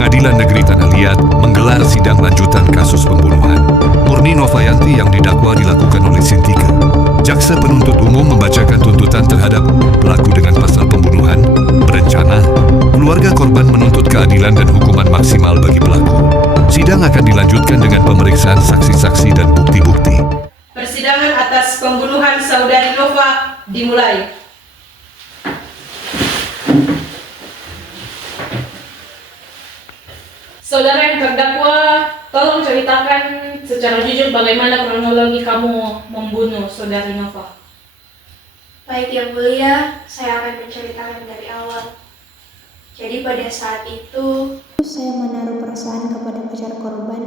Pengadilan Negeri Tanah Liat menggelar sidang lanjutan kasus pembunuhan Murni Novayanti yang didakwa dilakukan oleh Sintika. Jaksa penuntut umum membacakan tuntutan terhadap pelaku dengan pasal pembunuhan berencana. Keluarga korban menuntut keadilan dan hukuman maksimal bagi pelaku. Sidang akan dilanjutkan dengan pemeriksaan saksi-saksi dan bukti-bukti. Persidangan atas pembunuhan saudari Nova dimulai. Saudara yang terdakwa, tolong ceritakan secara jujur bagaimana kronologi kamu membunuh saudari Nova. Baik Yang Mulia, saya akan menceritakan dari awal. Jadi pada saat itu, saya menaruh perasaan kepada pacar korban.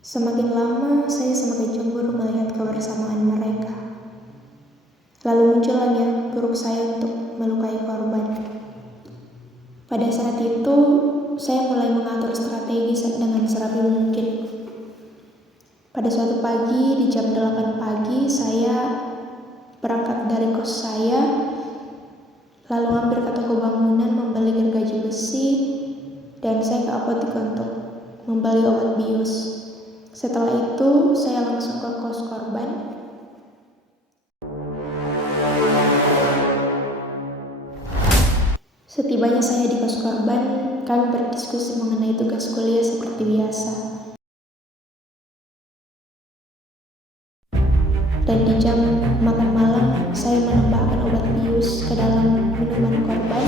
Semakin lama, saya semakin cemburu melihat kebersamaan mereka. Lalu muncullah niat buruk saya untuk melukai korban. Pada saat itu, saya mulai mengatur strategi dengan serapi mungkin. Pada suatu pagi, di jam 8 pagi, saya berangkat dari kos saya, lalu mampir ke toko bangunan membeli gergaji besi, dan saya ke apotek untuk membeli obat bius. Setelah itu, saya langsung ke kos korban. Setibanya saya di kos korban, kami berdiskusi mengenai tugas kuliah seperti biasa. Dan di jam makan malam, saya menambahkan obat bius ke dalam minuman korban.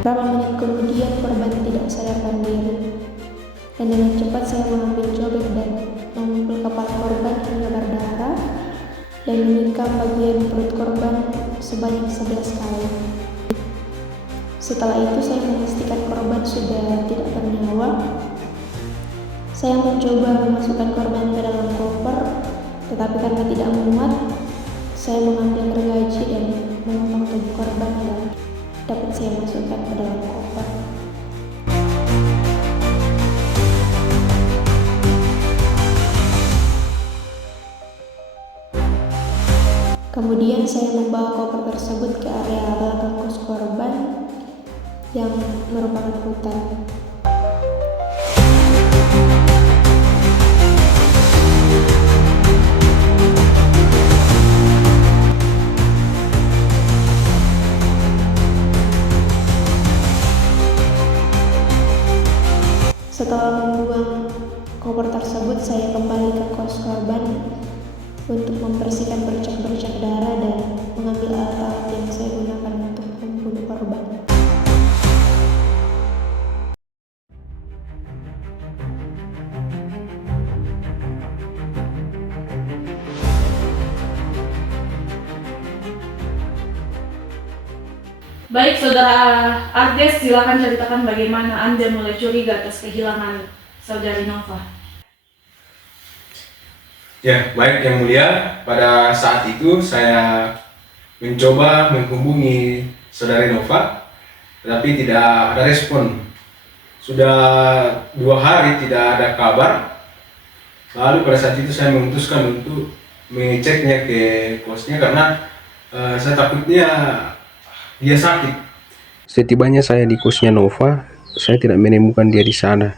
Beberapa menit kemudian korban tidak sadarkan diri, dan dengan cepat saya mengambil cobek dan memukul kepala korban hingga berdarah dan menikam bagian perut korban sebanyak 11 kali. Setelah itu saya memastikan korban sudah tidak bernyawa. Saya mencoba memasukkan korban ke dalam koper, tetapi karena tidak muat, saya mengambil gergaji dan memotong tubuh korban dan dapat saya masukkan ke dalam koper. Kemudian saya membawa koper tersebut ke area belakang kos korban yang merupakan hutan. kompor tersebut, saya kembali ke kos korban untuk membersihkan bercak-bercak darah dan mengambil alat-alat yang saya gunakan untuk membunuh korban. Baik, Saudara Ardes, silakan ceritakan bagaimana Anda mulai curiga atas kehilangan saudari Nova. Ya, baik Yang Mulia, pada saat itu saya mencoba menghubungi saudari Nova, tetapi tidak ada respon. Sudah 2 hari tidak ada kabar. Lalu pada saat itu saya memutuskan untuk mengeceknya ke kosnya karena saya takutnya dia sakit. Setibanya saya di kosnya Nova, saya tidak menemukan dia di sana.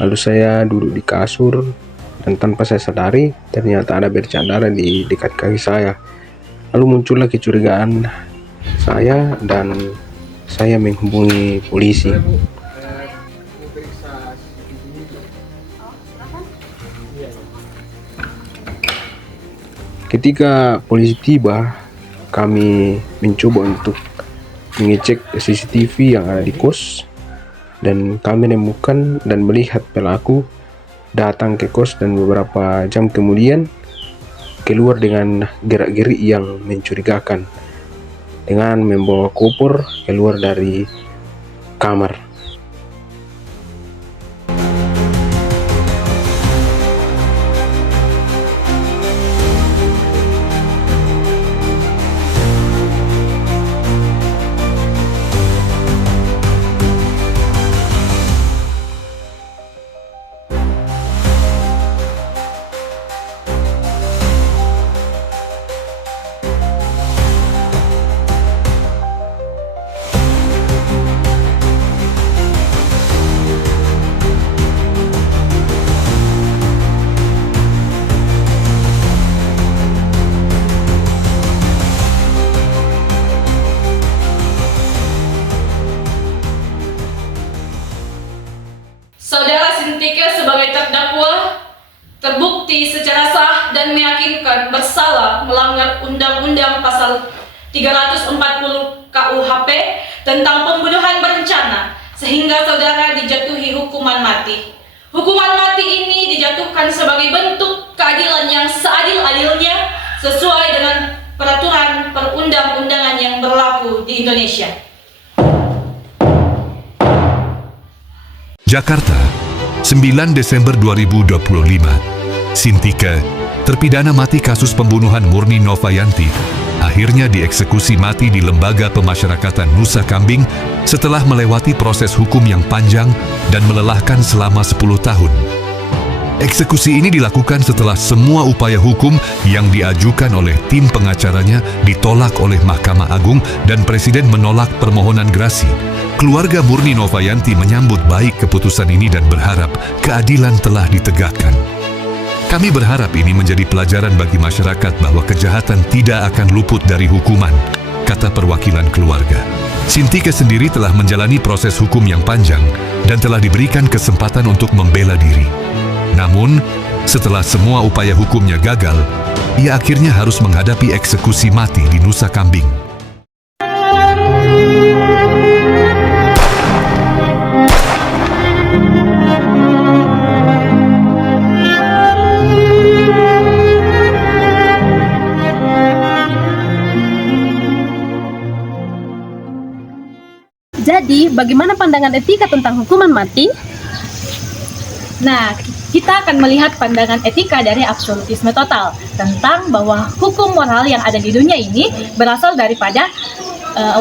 Lalu saya duduk di kasur dan tanpa saya sadari ternyata ada bercak darah di dekat kaki saya. Lalu muncullah kecurigaan saya dan saya menghubungi polisi. Ketika polisi tiba, kami mencoba untuk mengecek CCTV yang ada di kos dan kami menemukan dan melihat pelaku datang ke kos dan beberapa jam kemudian keluar dengan gerak-gerik yang mencurigakan dengan membawa koper keluar dari kamar. Saudara Sintike sebagai terdakwa terbukti secara sah dan meyakinkan bersalah melanggar Undang-Undang Pasal 340 KUHP tentang pembunuhan berencana sehingga saudara dijatuhi hukuman mati. Hukuman mati ini dijatuhkan sebagai bentuk keadilan yang seadil-adilnya sesuai dengan peraturan perundang-undangan yang berlaku di Indonesia. Jakarta, 9 Desember 2025. Sintike, terpidana mati kasus pembunuhan Murni Novayanti, akhirnya dieksekusi mati di Lembaga Pemasyarakatan Nusa Kambing setelah melewati proses hukum yang panjang dan melelahkan selama 10 tahun. Eksekusi ini dilakukan setelah semua upaya hukum yang diajukan oleh tim pengacaranya ditolak oleh Mahkamah Agung dan Presiden menolak permohonan grasi. Keluarga Murni Novayanti menyambut baik keputusan ini dan berharap keadilan telah ditegakkan. Kami berharap ini menjadi pelajaran bagi masyarakat bahwa kejahatan tidak akan luput dari hukuman, kata perwakilan keluarga. Sintike sendiri telah menjalani proses hukum yang panjang dan telah diberikan kesempatan untuk membela diri. Namun, setelah semua upaya hukumnya gagal, ia akhirnya harus menghadapi eksekusi mati di Nusa Kambing. Jadi, bagaimana pandangan etika tentang hukuman mati? Nah, kita akan melihat pandangan etika dari absolutisme total tentang bahwa hukum moral yang ada di dunia ini berasal daripada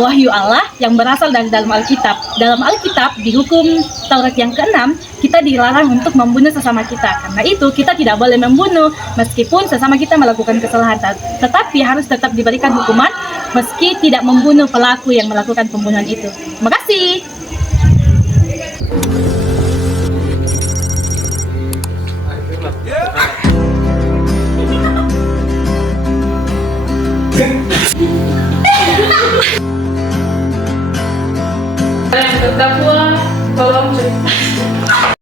wahyu Allah yang berasal dari dalam Alkitab. Dalam Alkitab di hukum Taurat yang ke-6 kita dilarang untuk membunuh sesama kita. Karena itu kita tidak boleh membunuh meskipun sesama kita melakukan kesalahan, tetapi harus tetap diberikan hukuman meski tidak membunuh pelaku yang melakukan pembunuhan itu. Terima kasih. terdakwa tolong cerita.